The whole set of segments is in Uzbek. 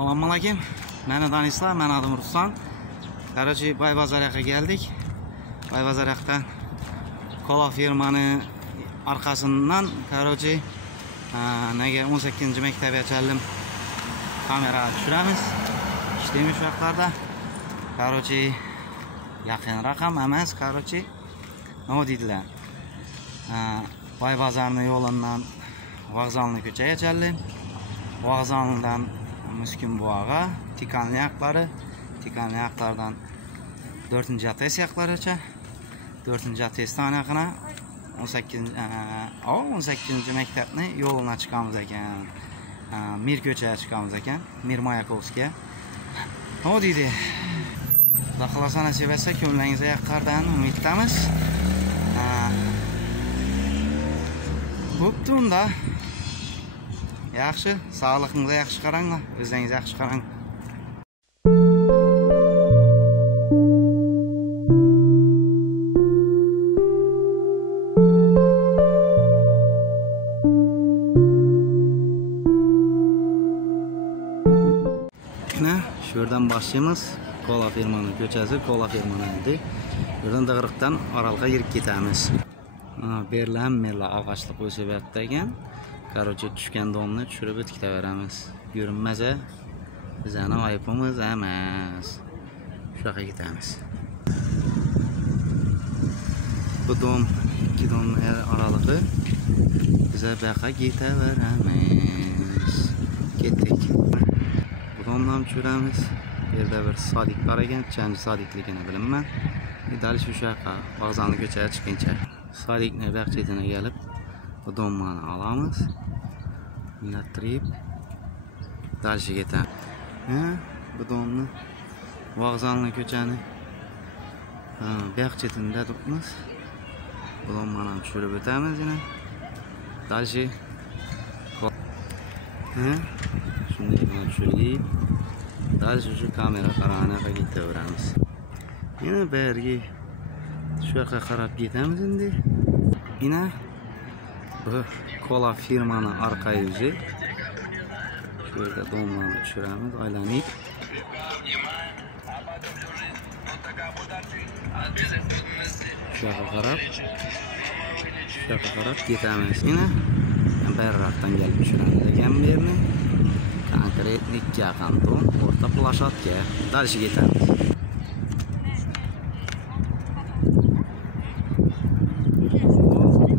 Assalomu alaykum. Meni tanıysizlar, men adım Ruslan. Короче, Baybazaraqqa geldik. Baybazaraqdan Kola firmani arkasından короче, nega 18-maktabgachalim kamera tushiramiz. İşlemish vaqtlarda короче, yaqin raqam emas, короче, nima deydilar? Baybazarning yo'lidan Vokzalni ko'chagachalim. Vokzaldan Muskin buağa, Tikanlı yakları, Tikanlı yaklardan 4. ates yaklarıca, 4. atesdan yaqına 18. maktabni yo'luna chiqamiz ekan. Mir ko'chaga chiqamiz ekan, Mir Mayakovskiga. Nima deydi? Xudo xolasa nasib etsa ko'nglingizni yoqqandan umiddamiz. Bo'pti unda. Yaxshi, sog'lig'ingizga yaxshi qaranglar, o'zingiz yaxshi qarang. Mana shu yerdan boshlaymiz. Kola firmani ko'chasi, Kola firmani endi. Buradan Dag'riqdan Orolga kirib ketamiz. Berlan ağaçlık o'sib yotdi ekan. Короче, tushgan domni tushirib o'tib ketaveramiz. Ko'rinmasa, bizani ayıpimiz emas. Shu yoqqa ketamiz. Bu dom, ikki domni oralig'i. Biz bu yoqqa ketaveramiz. Ketdik. Bu domdan tushiramiz. Bu yerda bir sodik bor ekan, qancha sodikligini bilmayman. Dal shu yoqqa Vokzalni ko'chaga chiqqancha sodikni bu yoq chetiga kelib, bu domni alamiz. Yatırıp dalşı geten. Bu domni Vokzalni ko'chani chetinde tutmuz. Bu domni tushirib o'tamiz yine. Dalşı shunday bilan tushirib, dalşı shu kamera qarag'anaqa ketaveramiz. Yana bergi shu yoqqa qarab ketamiz endi. Yine bu Kola firmanın arka yüzü. Şöyle domlarını düşüremiz, aylanıp. Şu yoqqa qarab ketamiz. Yine berraktan gelip düşüremiz ekan bu yerni. Konkretnik yaqin dom, o'rta plashatga dalshi ketamiz.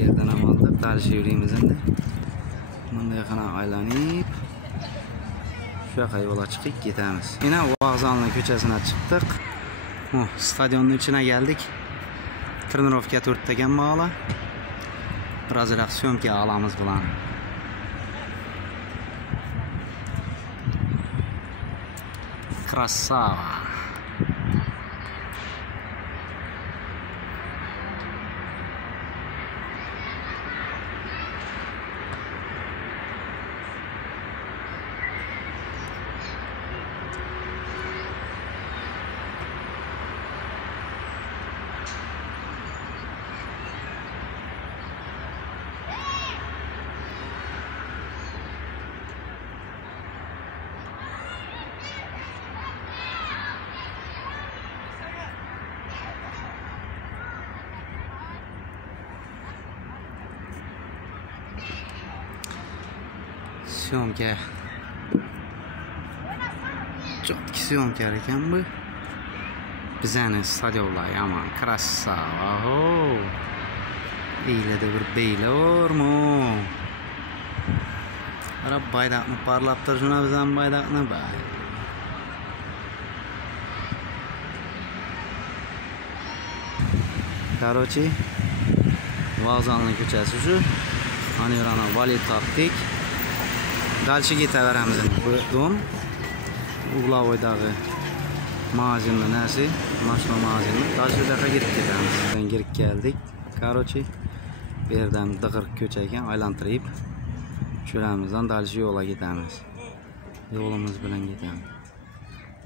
Yerdan amalda dalshi yurimiz endi. Bunday qana aylanib shu yoqqa yo'lga chiqib ketamiz. Yine Vokzalni ko'chasidan chiqdik. Stadionning ichine geldik. Trenirovka to'rttagan ma'la. Birazroq syomka olamiz bilan. Krasava. Syomka. Çok syomka ekan bu. Bizani stadionlar yaman krasava. Eylada bir beyla bormi? Ara bayraqni parlab tur, shuna bizani bayraqni bay. Короче, Vokzalni ko'chasi shu. Ana yerani valet topdik. Dalshi ketaveramiz endi. Bu dom Uglovoydagi magazinning nasi, mashina magazini. Dalshi yoqqa ketib ketamiz. Girib keldik. Короче, bu yerdan Dag'riq ko'chaga aylantirib tushiramiz. Dalshi yo'lga ketamiz. Yo'limiz bilan ketamiz.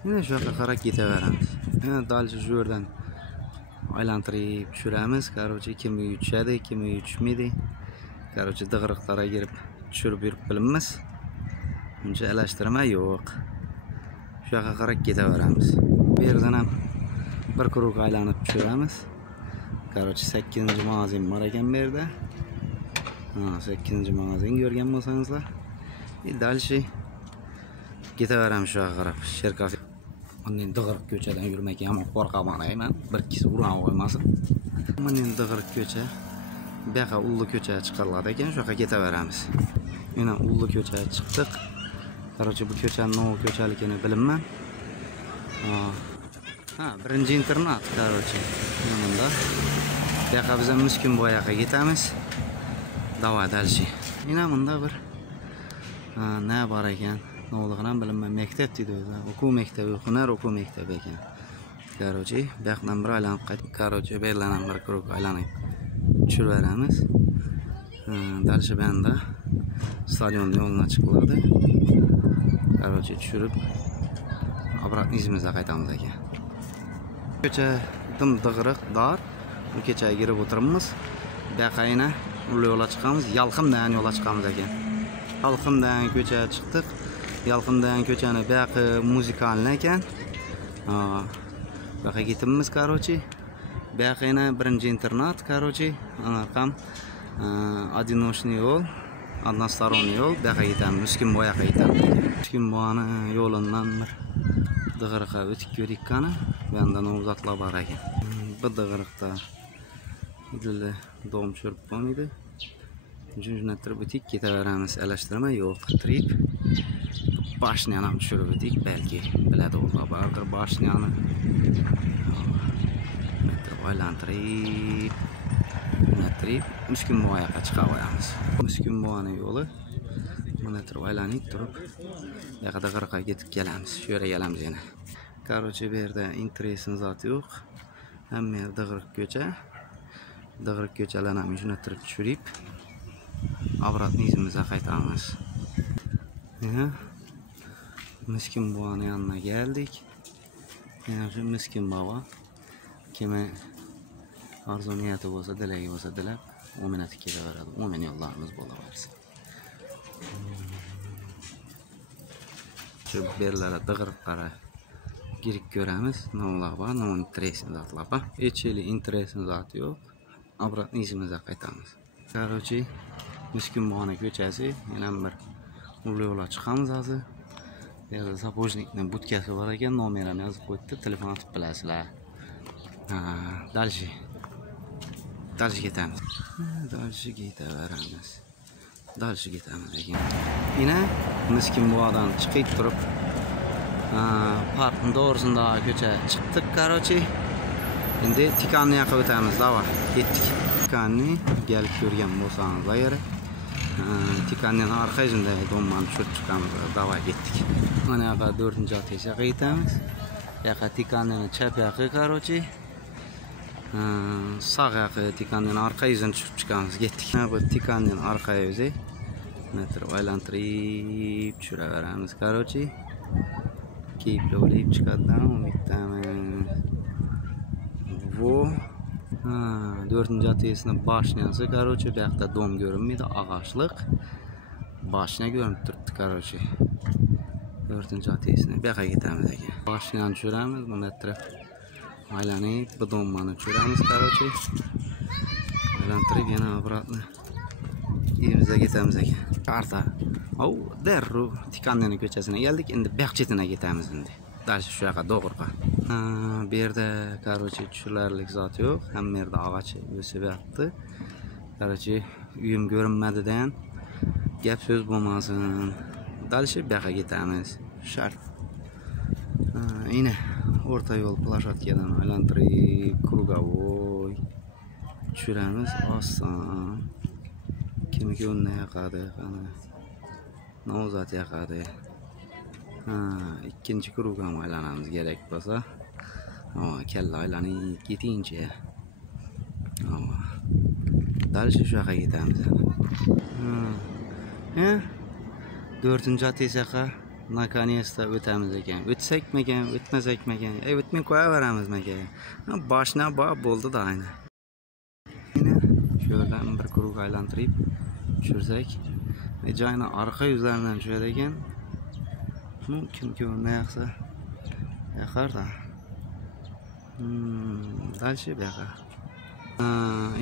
Yine shu yoqqa qarab ketaveramiz. Yana dalshi shu yerdan aylantirib tushiramiz. Короче, kimi tushadi, kimi tushmaydi. Короче, Dag'riqlarga girib tushirib yurib bilamiz. Uncha alashtirma yo'q. Şu yoqqa qarab ketaveramiz. Bu yerdan ham bir krug aylanib tushiramiz. Короче, 8-magazin bor ekan bu yerda. 8-magazin ko'rgan bo'lsangizlar. Dальше ketaveramiz shu yoqqa qarab. Sherkov. Bundan dig'iriq ko'chadan yurmak ham qo'rqaman ayman. Bir kisi urgan qo'ymasin. Bundan dig'iriq ko'cha. Bu yoqqa ulli ko'cha chiqariladi ekan, shu yoqqa ketaveramiz. Yana ulli ko'chaga chiqdik. Короче, bu ko'chaning nima ko'chaligini bilmayman. Birinchi internat, короче. Bunda. Bu yoqqa biz ham Miskin boyaga ketamiz. Давай дальше. Yana bunda bir ne bor ekan? Nolug'ini ham bilmayman. Maktab deydi o'zi. O'quv maktabi, hunar o'quv maktabi ekan. Короче, bu yoqdan bir aylanib qaytib, короче, bu yerdan ham bir krug aylanib tushiraveramiz. Dальше bunda stadion yo'luna chiqiladi. Короче, tushirib обратно izimizga qaytamiz ekan. Ko'cha dim dig'iriq dar. Bu ko'chaga kirib o'tiramiz. Bu yoqqa yana ul yo'lga chiqamiz. Yalqimdan yo'lga chiqamiz ekan. Yalqimdan ko'chaga chiqdik. Yalqimdan ko'chani bu yoqqa muzikalniy ekan. Bu yoqqa ketamiz, короче. Bu yoqqa yana birinchi internat, короче. Anaqam одиночный yo'l, односторонний yo'l. Bu yoqqa ketamiz. Miskin boyaga ketamiz. Miskin boyani yo'lindan bir dig'iriqqa o'tib ko'rdik qani. Bundan uzoqlar bor ekan. Bu dig'iriqda idilli dom tushirib bo'lmaydi. Jo'nattirib o'tik ketaveramiz. Alashtirma yo'q, trip. Bashniyani ham tushirib o'tik, balki biladi ular baribir bashniyani. Aylantirib, Miskin boyaga chiqaveramiz. Miskin boyani yo'li mana turib aylanib turib, bu yoqqa dig'iriqqa ketib kelamiz. Shu yerga kelamiz yana. Короче, bu yerda interesin zot yo'q. Hamma yer dig'iriq ko'cha. Dig'iriq ko'chalarni ham jo'nattirib tushirib, обратно izimizga qaytamiz. Miskin boboni yanına geldik. Yani şu Miskin baba kime arzu niyeti olsa, dilegi olsa dilek, o mineti kere verelim. O min yollarımız bola versin. Şu berlere dıgırıklara girip göremiz. Ne olar var, ne onun interesini zatlar var. Hiçeli interesini zatı yok. Обратно izimize qaytamiz. Короче, Miskin babani ko'chasi yana bir ul yo'lga chiqamiz hozir. Yerda Sapojnikning budkasi bor ekan, nomerini yozib qo'yibdi, telefon atib bilasizlar. Dальше ketamiz. Dальше ketaveramiz. Dальше ketamiz ekan. Yana Miskin bobadan chiqib turib, parkning to'g'risida ko'cha chiqdik, короче. Endi Tikanni yoqqa o'tamiz, davay, ketdik. Tikanni kelib ko'rgan bo'lsangiz agar, Tikanning orqa yuzida do'mmani tushirib chiqamiz, davay ketdik. Mana yoqqa 4-adresiga ketamiz. Yoqqa Tikanning chap yoqqa, короче. Sağ yoqqa Tikanning orqa yuzini tushirib chiqamiz, ketdik. Bu Tikanning orqa yuzi. Metr aylantirib tushiraveramiz, короче. Keyifli bo'lib chiqadidan umiddaman. Bu 4-adresini bashniyasi, короче, bu yoqda dom ko'rinmaydi, ağaçlık. Bashna ko'rinib turibdi, короче. 4-adresini bu yoqqa ketamiz ekan. Bashniyani tushiramiz, bu metrab aylanib, bu dommani tushiramiz, короче. Aylantirib yana обратно evimizga ketamiz ekan. Karta. Darru Tikanning ko'chasine geldik. Endi bu yoq chetine ketamiz endi. Dальше şu yoqqa doğruqa. Bu yerda, короче, tushirarlik zot yo'q. Hamma yerda ağaç o'sib yotibdi. Короче, uyim ko'rinmadidan gap so'z bo'lmasin. Dальше bu yoqqa ketamiz. Shart. Yine o'rta yo'l plashotkadan aylantirib, krugovoy tushiramiz. Oson. Kimga undan yoqadi, qani. Navzat yoqadi. İkinci krugga aylanamiz kerak bo'lsa. Kalla aylanib ketinchi. Dальше şu yoqqa ketamiz. 4-adresiga наконец-то o'tamiz ekan. O'tsakmikan, o'tmasakmikan? O'tmay qo'yaveramizmi ekan? Boshna bo'ldi da ayni. Yine şu yerdan bir krug aylantirib tushirsak, joyni orqa yuzlaridan tushadi ekan. Kimga unda yoqsa Yakarda. Dalshi bu yoqqa.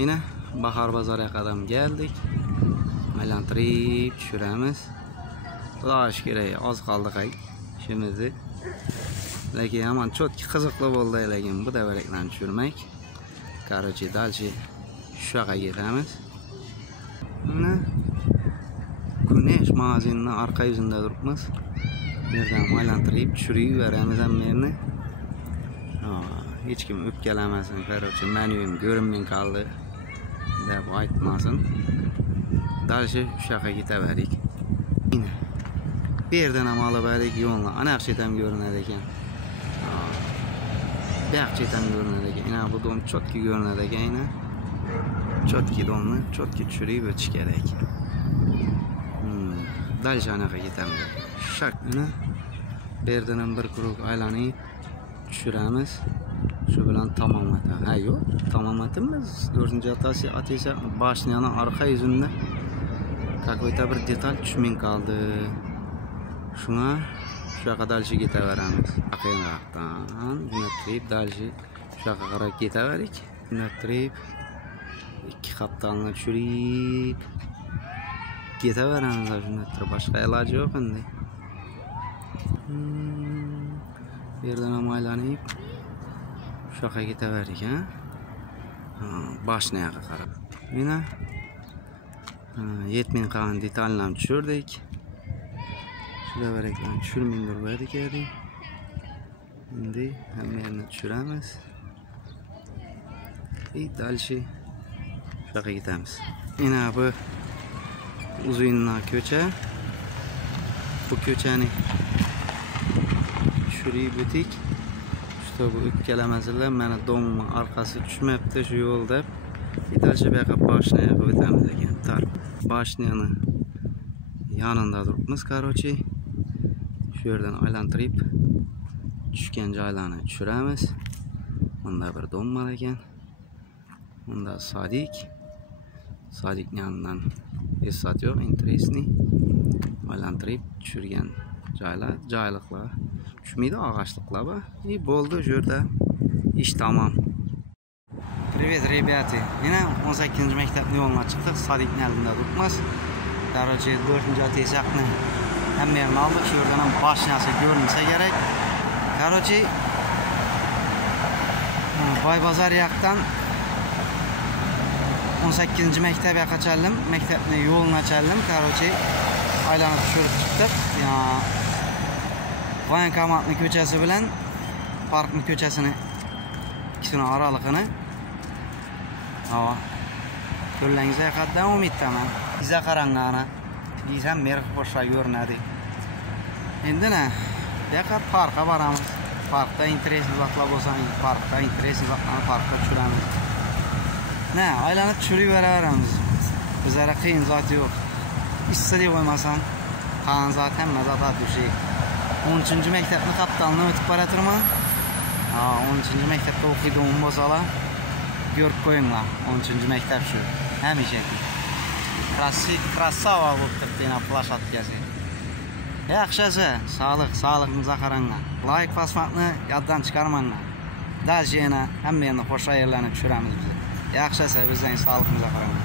Yine Bahar bozoriga qadam geldik. Aylantirib tushiramiz. Xudosh kerak, oz qoldi ishimizni. Lekin hamon chotki qiziqli bo'ldi, lekin bu davarlarni tushirmak. Короче, dalshi shu yoqqa ketamiz. Mana Güneş magazinning arqa yuzida turibmiz. Bu yerdan aylantirib tushirib beramiz hammayni. Hech kim o'pkalamasin. Короче, menyum ko'rinmay qoldi deb aytmasin. Dalshi shu yoqqa ketaverik. Bu yerdan ham olib berdik yo'lni. Ana yoqdan ko'rinadi ekan. Bu yoqdan ko'rinadi ekan. Ana bu dom chotki ko'rinadi ekan. Chotki domni chotki tushirib o'tish kerak. Dalshi anaqa ketamiz. Shak mana bu yerdan ham bir krug aylanib tushiramiz. Shu bilan tamomlatamiz. Ha yo'q, tamomlatamiz. 4-atasi atesa bashnyani arqa yuzunda какой-то bir detal tushmay qoldi. Shuna shu yoqqa dalshi ketaveramiz. Aqayroqdan jo'natirib dalshi shu yoqqa qarab ketaverik. Jo'natirib ikki qaptalni tushirib ketaveramiz. Jo'natirib boshqa iloji yo'q endi. Bu yerdan ham aylanib shu yoqqa ketaverik, ha? Boshni yoqqa qarab. Mana 7000 qan detallarni tushirdik. Davarlarni tushirmay turdik edi. Endi hammasini tushiramiz. Dalshi shu yoqqa ketamiz. Mana bu uzunna ko'cha. Bu ko'chani tushirib o'tik. Bu o'pkalamasizlar, mana domning orqasi tushmabdi shu yo'l deb. Dalshi bu yoqqa boshniga o'tamiz ekan. Tarp bashniyani yanında turibmiz. Короче, shu yerdan aylantirib tushgan joylarni tushiramiz. Bunda bir dom bor ekan. Bunda Sadik yonidan esat yo'q, interesni aylantirib tushirgan joyliqlar. Tushmaydi, og'ashliqlar bor. Bo'ldi, shu yerda ish tamom. Привет, ребята. Yine 18. maktabni yo'lga chiqdik. Sadik yonida turibmiz. Короче, 4-atesaqni hamma yerni oldik. Shu yerdan ham bashnasi ko'rinsa kerak. Короче, Boybozor yoqdan 18 maktab yoqqa chaldim. Maktabni yo'lini chaldim. Короче, aylanib tushirib chiqdik. Voyankomatni ko'chasi bilan parkni ko'chasini ikkisini oralig'ini ko'rlangizga qadam umiddaman. Biza qarangana. Bizam mer xo'sha ko'rinadi. Endi na, yoqqa parkqa boramiz. Parkda interesli vaqtlar bo'lsa, parkda interesli vaqtlarni parkda tushiramiz. Na, aylanib tushirib beraveramiz. Bizlara qiyin zot yo'q. Ishsa deb qo'ymasam, qan zot hamma zot dushi. 13 maktabni qaptalni o'tib boratirman. 13 maktabda o'qiydigan bo'lsalar, ko'rib qo'yinglar. 13 maktab shu. Hamisha. Krasava bo'lib turibdi plashatkasi. Yaxshisi, sog'liqimizga qaranglar. Like bosmoqni yoddan chiqarmanglar. Dalshi yana hamma yerni xo'sh yerlarni tushiramiz biz. Yaxshisi, bizning sog'liqimizga qaranglar.